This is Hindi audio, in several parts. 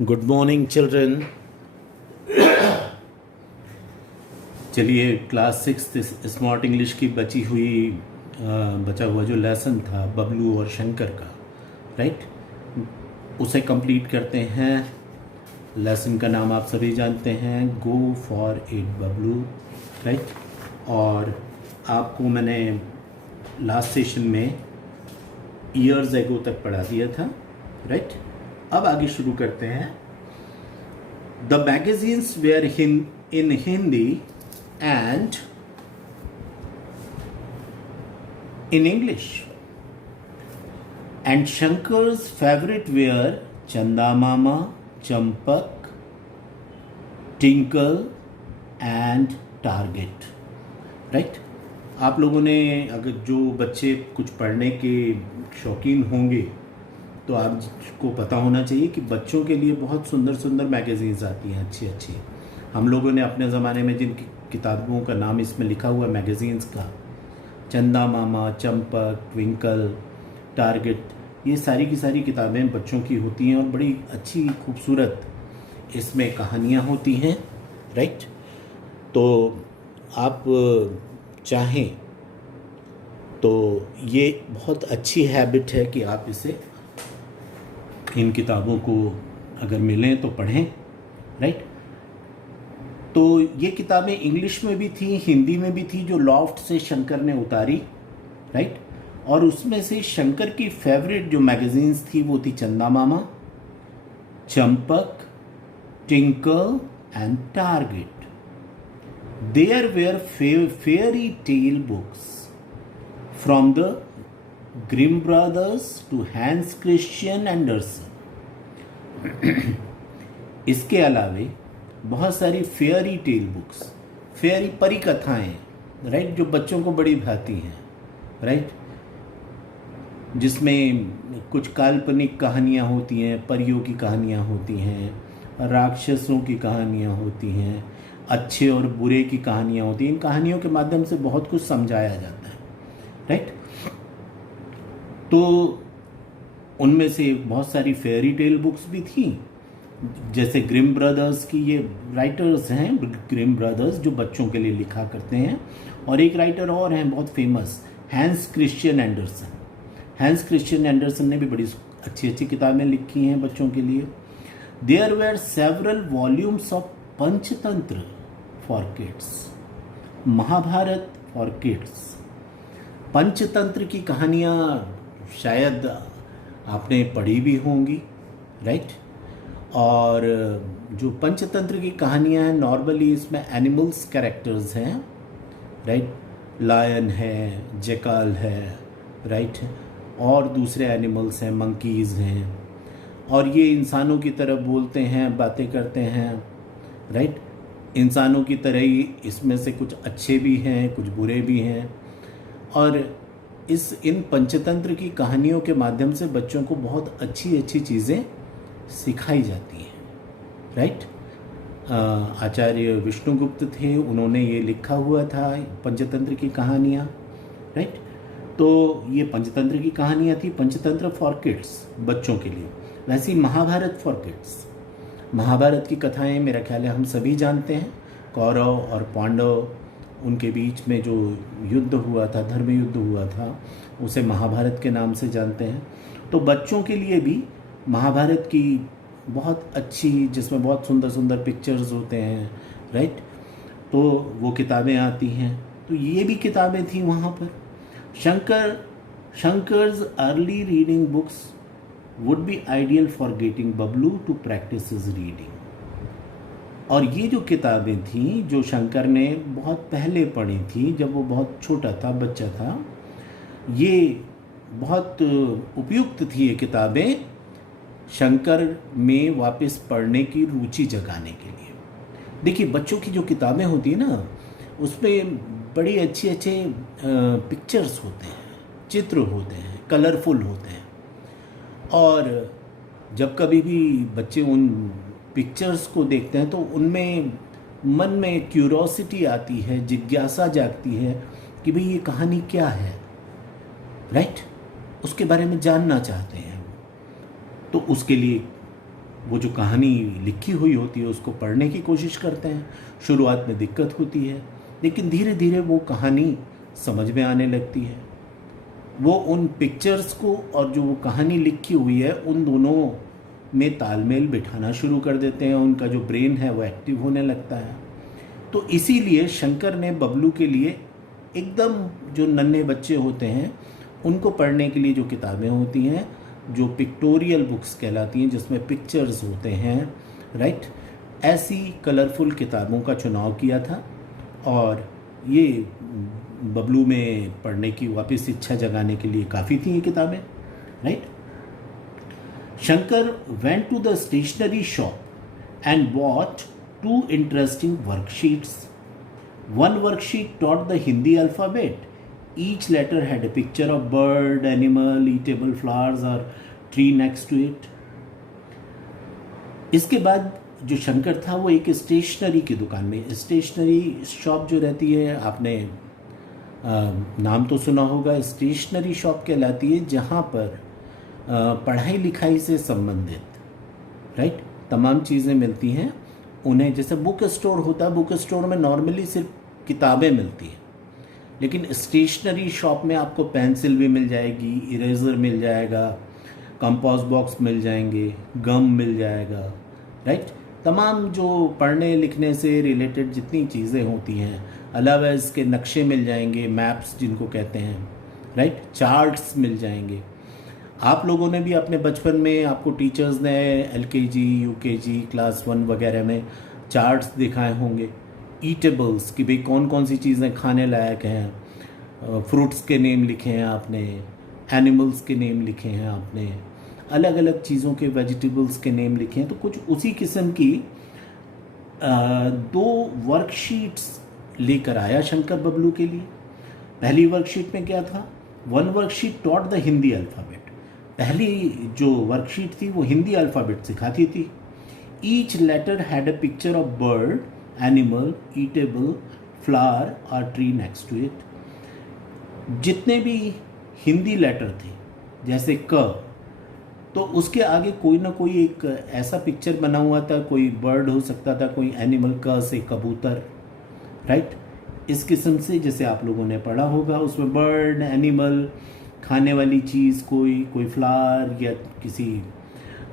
Good morning children. चलिए क्लास 6 स्मार्ट इंग्लिश की बचा हुआ जो लेसन था बबलू और शंकर का, राइट, उसे कंप्लीट करते हैं। लेसन का नाम आप सभी जानते हैं, go for it Bablu, right. और आपको मैंने लास्ट सेशन में ईयर्स एगो तक पढ़ा दिया था, राइट। अब आगे शुरू करते हैं। The magazines were in Hindi and in English. And Shankar's favorite were Chanda Mama, Champak, Tinkle and Target. Right? आप लोगों ने अगर जो बच्चे कुछ पढ़ने के शौकीन होंगे तो आपको पता होना चाहिए कि बच्चों के लिए बहुत सुंदर सुंदर मैगजीन्स आती हैं, अच्छी अच्छी। हम लोगों ने अपने ज़माने में जिन किताबों का नाम इसमें लिखा हुआ है मैगजीन्स का, चंदा मामा, चंपक, ट्विंकल, टारगेट, ये सारी की सारी किताबें बच्चों की होती हैं और बड़ी अच्छी खूबसूरत इसमें कहानियाँ होती हैं, राइट। तो आप चाहें तो ये बहुत अच्छी हैबिट है कि आप इन किताबों को अगर मिलें तो पढ़ें, राइट। तो ये किताबें इंग्लिश में भी थी, हिंदी में भी थी, जो लॉफ्ट से शंकर ने उतारी, राइट। और उसमें से शंकर की फेवरेट जो मैगजीन्स थी वो थी Chanda Mama, Champak, Tinkle and Target. There were fairy tale books from the Grimm brothers to Hans Christian Andersen. इसके अलावे बहुत सारी फेयरी टेल बुक्स, फेयरी परी कथाएँ, राइट, जो बच्चों को बड़ी भाती हैं, राइट, जिसमें कुछ काल्पनिक कहानियाँ होती हैं, परियों की कहानियाँ होती हैं, राक्षसों की कहानियाँ होती हैं, अच्छे और बुरे की कहानियाँ होती हैं। इन कहानियों के माध्यम से बहुत कुछ समझाया जाता है, राइट। तो उनमें से बहुत सारी फेयरी टेल बुक्स भी थी, जैसे ग्रिम ब्रदर्स की, ये राइटर्स हैं ग्रिम ब्रदर्स जो बच्चों के लिए लिखा करते हैं। और एक राइटर और हैं बहुत famous, hence Christian Anderson. Hence Christian Anderson ने भी बड़ी अच्छी अच्छी किताबें लिखी हैं बच्चों के लिए। There were several volumes of Panchatantra for kids, Mahabharata for kids. Panchatantra की कहानियाँ शायद आपने पढ़ी भी होंगी, राइट। और जो पंचतंत्र की कहानियाँ हैं नॉर्मली इसमें एनिमल्स कैरेक्टर्स हैं, राइट, लायन है, जैकाल है, राइट, और दूसरे एनिमल्स हैं, मंकीज़ हैं, और ये इंसानों की तरह बोलते हैं, बातें करते हैं, राइट। इंसानों की तरह ही इसमें से कुछ अच्छे भी हैं, कुछ बुरे भी हैं। और इन पंचतंत्र की कहानियों के माध्यम से बच्चों को बहुत अच्छी अच्छी चीज़ें सिखाई जाती हैं, राइट। आचार्य विष्णुगुप्त थे, उन्होंने ये लिखा हुआ था पंचतंत्र की कहानियाँ, राइट। तो ये पंचतंत्र की कहानियाँ थी, पंचतंत्र फॉर किड्स, बच्चों के लिए। वैसे ही महाभारत फॉर किड्स, महाभारत की कथाएं मेरा ख्याल है हम सभी जानते हैं। कौरव और पांडव, उनके बीच में जो युद्ध हुआ था, धर्म युद्ध हुआ था, उसे महाभारत के नाम से जानते हैं। तो बच्चों के लिए भी महाभारत की बहुत अच्छी, जिसमें बहुत सुंदर सुंदर पिक्चर्स होते हैं, राइट, तो वो किताबें आती हैं। तो ये भी किताबें थी वहाँ पर। Shankar's early reading books would be ideal for getting Bablu to practise his reading. और ये जो किताबें थीं जो शंकर ने बहुत पहले पढ़ी थी, जब वो बहुत छोटा था, बच्चा था, ये बहुत उपयुक्त थी ये किताबें शंकर में वापस पढ़ने की रुचि जगाने के लिए। देखिए बच्चों की जो किताबें होती हैं ना, उसमें बड़ी अच्छे पिक्चर्स होते हैं, चित्र होते हैं, कलरफुल होते हैं। और जब कभी भी बच्चे उन पिक्चर्स को देखते हैं तो उनमें मन में क्यूरोसिटी आती है, जिज्ञासा जागती है कि भाई ये कहानी क्या है, राइट, उसके बारे में जानना चाहते हैं। तो उसके लिए वो जो कहानी लिखी हुई होती है उसको पढ़ने की कोशिश करते हैं। शुरुआत में दिक्कत होती है, लेकिन धीरे धीरे वो कहानी समझ में आने लगती है। वो उन पिक्चर्स को और जो वो कहानी लिखी हुई है उन दोनों में तालमेल बिठाना शुरू कर देते हैं। उनका जो ब्रेन है वो एक्टिव होने लगता है। तो इसीलिए शंकर ने बबलू के लिए एकदम जो नन्हे बच्चे होते हैं उनको पढ़ने के लिए जो किताबें होती हैं, जो पिक्टोरियल बुक्स कहलाती हैं, जिसमें पिक्चर्स होते हैं, राइट, ऐसी कलरफुल किताबों का चुनाव किया था। और ये बबलू में पढ़ने की वापस इच्छा जगाने के लिए काफ़ी थी ये किताबें, right. Shankar went to the stationery shop and bought 2 interesting worksheets. One worksheet taught the Hindi alphabet. Each letter had a picture of bird, animal, eatable flowers or tree next to it. इसके बाद जो शंकर था वो एक स्टेशनरी की दुकान में, स्टेशनरी शॉप जो रहती है, आपने नाम तो सुना होगा, स्टेशनरी शॉप कहलाती है, जहाँ पर पढ़ाई लिखाई से संबंधित, राइट, तमाम चीज़ें मिलती हैं उन्हें। जैसे बुक स्टोर होता है, बुक स्टोर में नॉर्मली सिर्फ किताबें मिलती हैं, लेकिन स्टेशनरी शॉप में आपको पेंसिल भी मिल जाएगी, इरेज़र मिल जाएगा, कंपास बॉक्स मिल जाएंगे, गम मिल जाएगा, राइट। तमाम जो पढ़ने लिखने से रिलेटेड जितनी चीज़ें होती हैं, अलावा इसके नक्शे मिल जाएंगे, मैप्स जिनको कहते हैं, राइट, चार्ट्स मिल जाएंगे। आप लोगों ने भी अपने बचपन में, आपको टीचर्स ने LKG, UKG, क्लास 1 वगैरह में चार्ट्स दिखाए होंगे ईटेबल्स कि भाई कौन कौन सी चीज़ें खाने लायक हैं, फ्रूट्स के नेम लिखे हैं आपने, एनिमल्स के नेम लिखे हैं आपने, अलग अलग चीज़ों के, वेजिटेबल्स के नेम लिखे हैं। तो कुछ उसी किस्म की 2 वर्कशीट्स लेकर आया शंकर बबलू के लिए। पहली वर्कशीट में क्या था? 1 worksheet taught the Hindi alphabet. पहली जो वर्कशीट थी वो हिंदी अल्फ़ाबेट सिखाती थी। Each letter had a picture of bird, animal, eatable, flower और ट्री नेक्स्ट टू इट। जितने भी हिंदी लेटर थे, जैसे क, तो उसके आगे कोई ना कोई एक ऐसा पिक्चर बना हुआ था, कोई बर्ड हो सकता था, कोई एनिमल, क से कबूतर, राइट। इस किस्म से जैसे आप लोगों ने पढ़ा होगा, उसमें बर्ड, एनिमल, खाने वाली चीज़, कोई फ्लावर या किसी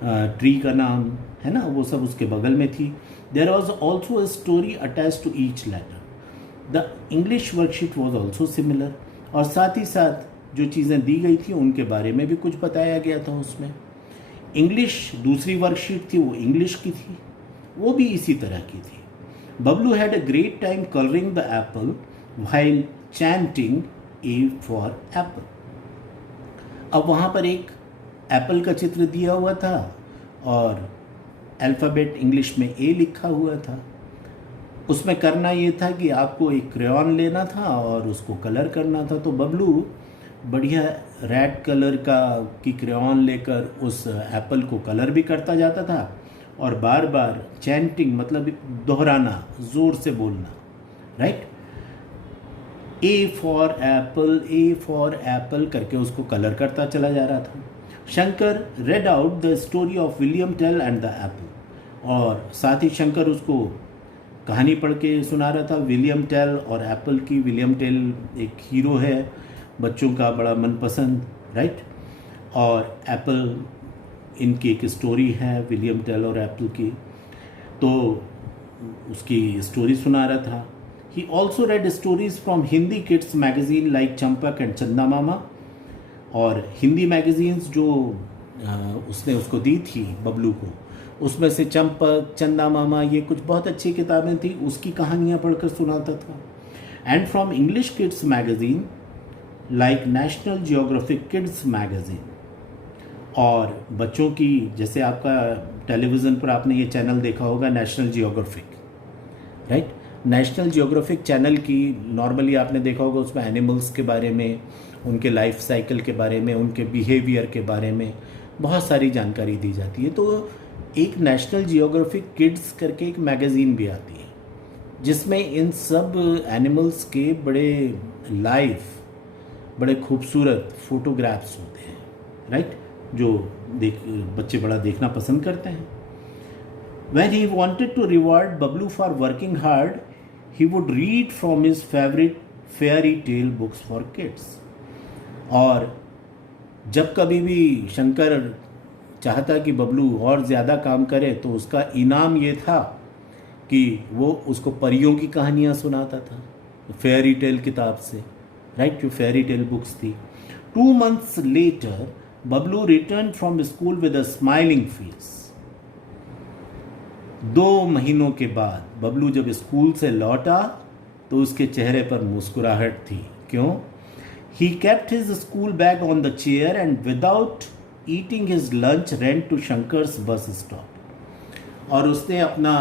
ट्री का नाम है ना, वो सब उसके बगल में थी। There was also a story attach to each letter. The English worksheet was also similar. और साथ ही साथ जो चीज़ें दी गई थी उनके बारे में भी कुछ बताया गया था उसमें। इंग्लिश दूसरी वर्कशीट थी, वो इंग्लिश की थी, वो भी इसी तरह की थी। Bablu had a great time colouring the Apple while chanting A for Apple. अब वहाँ पर एक एप्पल का चित्र दिया हुआ था और अल्फ़ाबेट इंग्लिश में ए लिखा हुआ था। उसमें करना ये था कि आपको एक क्रेयॉन लेना था और उसको कलर करना था। तो बबलू बढ़िया रेड कलर की क्रेयॉन लेकर उस एप्पल को कलर भी करता जाता था और बार बार चैंटिंग, मतलब दोहराना, ज़ोर से बोलना, right, A for apple, A for apple करके उसको कलर करता चला जा रहा था। Shankar read out the story of William Tell and the apple. और साथ ही शंकर उसको कहानी पढ़ के सुना रहा था, विलियम टेल और एप्पल की। विलियम टेल एक हीरो है, बच्चों का बड़ा मनपसंद, राइट, और एप्पल, इनकी एक स्टोरी है विलियम टेल और एप्पल की, तो उसकी स्टोरी सुना रहा था। He also read stories from Hindi kids magazine like Champak and चंदा मामा। और हिंदी मैगजीन्स जो उसने उसको दी थी बबलू को, उसमें से चंपक, चंदा मामा, ये कुछ बहुत अच्छी किताबें थी, उसकी कहानियाँ पढ़कर सुनाता था। And from English kids magazine like national geographic kids magazine. और बच्चों की, जैसे आपका टेलीविज़न पर आपने ये चैनल देखा होगा, national geographic, right. National geographic channel की नॉर्मली आपने देखा होगा, उसमें एनिमल्स के बारे में, उनके लाइफ साइकिल के बारे में, उनके बिहेवियर के बारे में बहुत सारी जानकारी दी जाती है। तो एक नेशनल जियोग्राफिक किड्स करके एक मैगज़ीन भी आती है, जिसमें इन सब एनिमल्स के बड़े लाइव, बड़े खूबसूरत फोटोग्राफ्स होते हैं, राइट, जो बच्चे बड़ा देखना पसंद करते हैं। When he wanted to reward Bablu for working hard, he would read from his favorite fairy tale books for kids. और जब कभी भी शंकर चाहता कि बबलू और ज़्यादा काम करे तो उसका इनाम ये था कि वो उसको परियों की कहानियाँ सुनाता था फेयरी टेल किताब से, राइट, जो फेयरी टेल बुक्स थी. 2 months later, Bablu return from school with a smiling face. 2 महीनों के बाद बबलू जब स्कूल से लौटा तो उसके चेहरे पर मुस्कुराहट थी. क्यों? He kept his school bag on the chair and without eating his lunch ran to Shankar's bus stop. और उसने अपना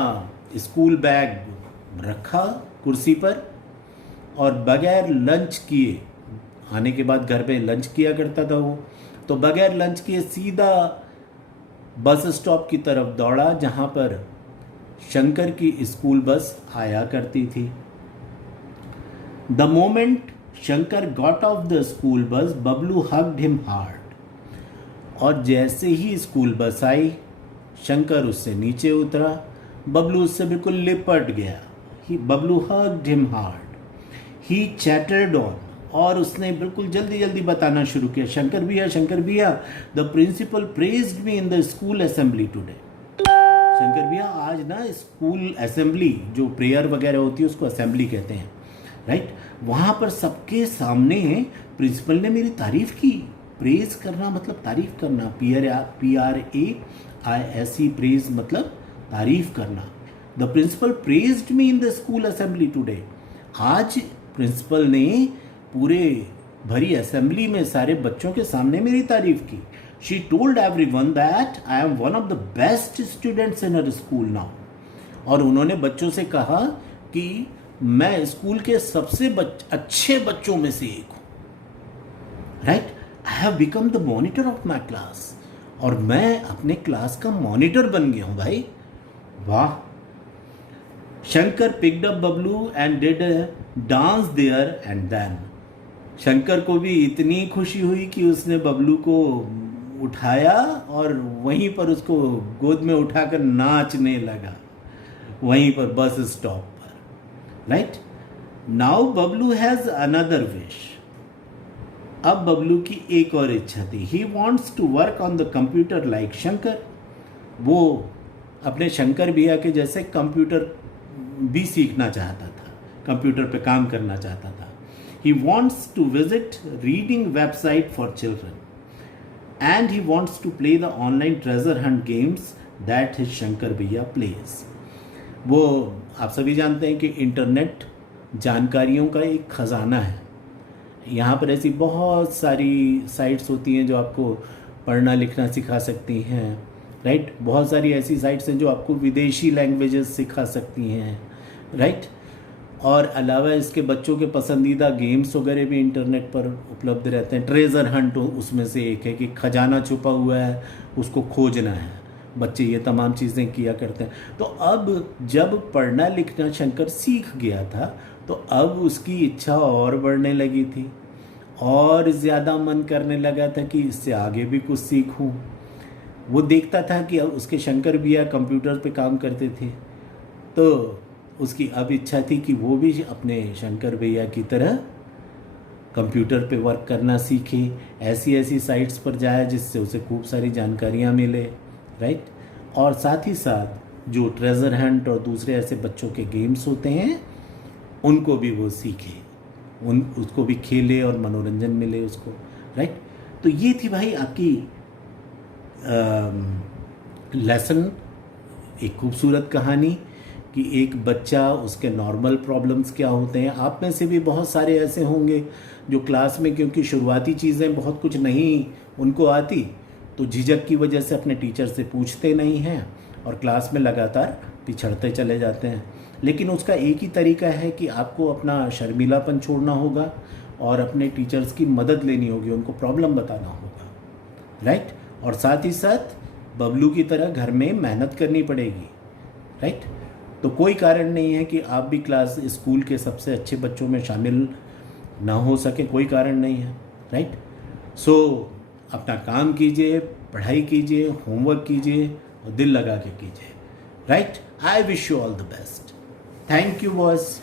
स्कूल बैग रखा कुर्सी पर और बगैर लंच किए, आने के बाद घर पे लंच किया करता था वो, तो बगैर लंच किए सीधा बस स्टॉप की तरफ दौड़ा जहाँ पर शंकर की स्कूल बस आया करती थी. The moment Shankar got off the school bus, Bablu hugged him hard. और जैसे ही स्कूल बस आई, शंकर उससे नीचे उतरा, बबलू उससे बिल्कुल लिपट गया. Bablu hugged him hard. He chattered on. और उसने बिल्कुल जल्दी जल्दी बताना शुरू किया, शंकर भैया, the principal praised me in the school assembly today. Shankar भैया, आज ना स्कूल असेंबली, जो प्रेयर वगैरह होती है उसको असेंबली कहते हैं, राइट, वहाँ पर सबके सामने प्रिंसिपल ने मेरी तारीफ की. प्रेज करना मतलब तारीफ करना, PRAISE, प्रेज मतलब तारीफ करना. The principal praised me in the school assembly today. आज प्रिंसिपल ने पूरे भरी असेंबली में सारे बच्चों के सामने मेरी तारीफ की. She told everyone that I am one of the best students in her school now. और उन्होंने बच्चों से कहा कि मैं स्कूल के सबसे अच्छे बच्चों में से एक हूं, right. I have become the monitor of my class. और मैं अपने क्लास का मॉनिटर बन गया हूं भाई, वाह. Shankar picked up Bablu and did dance there and then. Shankar को भी इतनी खुशी हुई कि उसने बबलू को उठाया और वहीं पर उसको गोद में उठाकर नाचने लगा, वहीं पर बस स्टॉप पर, right. Now Bablu has another wish. अब बबलू की एक और इच्छा थी. He wants to work on the computer like Shankar. वो अपने शंकर भैया के जैसे कंप्यूटर भी सीखना चाहता था, कंप्यूटर पे काम करना चाहता था. He wants to visit reading website for children and he wants to play the online treasure hunt games that his Shankar भैया प्लेज. वो आप सभी जानते हैं कि इंटरनेट जानकारियों का एक ख़जाना है. यहाँ पर ऐसी बहुत सारी साइट्स होती हैं जो आपको पढ़ना लिखना सिखा सकती हैं, राइट. बहुत सारी ऐसी साइट्स हैं जो आपको विदेशी लैंग्वेजेस सिखा सकती हैं, राइट. और अलावा इसके बच्चों के पसंदीदा गेम्स वगैरह भी इंटरनेट पर उपलब्ध रहते हैं. ट्रेजर हंट उसमें से एक है कि खजाना छुपा हुआ है, उसको खोजना है. बच्चे ये तमाम चीज़ें किया करते हैं. तो अब जब पढ़ना लिखना शंकर सीख गया था तो अब उसकी इच्छा और बढ़ने लगी थी और ज़्यादा मन करने लगा था कि इससे आगे भी कुछ सीखूं. वो देखता था कि अब उसके शंकर भैया कंप्यूटर पे काम करते थे, तो उसकी अब इच्छा थी कि वो भी अपने शंकर भैया की तरह कंप्यूटर पे वर्क करना सीखे. ऐसी ऐसी साइट्स पर जाए जिससे उसे खूब सारी जानकारियाँ मिले, राइट. और साथ ही साथ जो ट्रेजर हंट और दूसरे ऐसे बच्चों के गेम्स होते हैं उनको भी वो सीखे, उसको भी खेले और मनोरंजन मिले उसको, राइट. तो ये थी भाई आपकी लेसन, एक खूबसूरत कहानी कि एक बच्चा, उसके नॉर्मल प्रॉब्लम्स क्या होते हैं. आप में से भी बहुत सारे ऐसे होंगे जो क्लास में, क्योंकि शुरुआती चीज़ें बहुत कुछ नहीं उनको आती, तो झिझक की वजह से अपने टीचर से पूछते नहीं हैं और क्लास में लगातार पिछड़ते चले जाते हैं. लेकिन उसका एक ही तरीका है कि आपको अपना शर्मीलापन छोड़ना होगा और अपने टीचर्स की मदद लेनी होगी, उनको प्रॉब्लम बताना होगा, राइट. और साथ ही साथ बबलू की तरह घर में मेहनत करनी पड़ेगी, राइट. तो कोई कारण नहीं है कि आप भी स्कूल के सबसे अच्छे बच्चों में शामिल ना हो सके, कोई कारण नहीं है, राइट. सो अपना काम कीजिए, पढ़ाई कीजिए, होमवर्क कीजिए और दिल लगा के कीजिए. Right? I wish you all the best. Thank you boss.